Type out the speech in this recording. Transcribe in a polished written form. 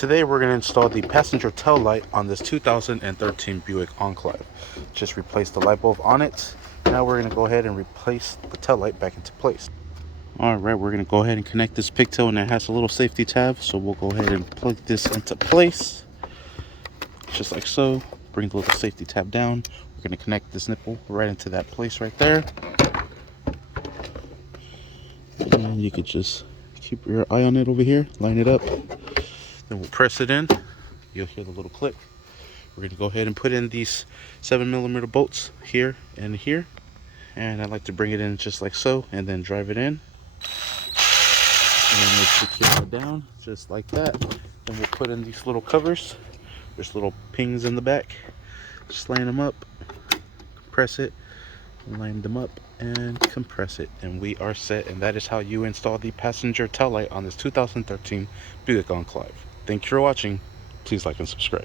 Today we're going to install the passenger tail light on this 2013 Buick Enclave. Just replace the light bulb on it. Now we're going to go ahead and replace the tail light back into place. Alright, we're going to go ahead and connect this pigtail, and it has a little safety tab, so we'll go ahead and plug this into place. Just like so. Bring the little safety tab down. We're going to connect this nipple right into that place right there. And you could just keep your eye on it over here, line it up. Then we'll press it in. You'll hear the little click. We're going to go ahead and put in these 7mm bolts here and here. And I like to bring it in just like so, and then drive it in. And then we'll secure it down just like that. Then we'll put in these little covers. There's little pings in the back. Just line them up, compress it, line them up, and compress it, and we are set. And that is how you install the passenger tail light on this 2013 Buick Enclave. Thank you for watching. Please like and subscribe.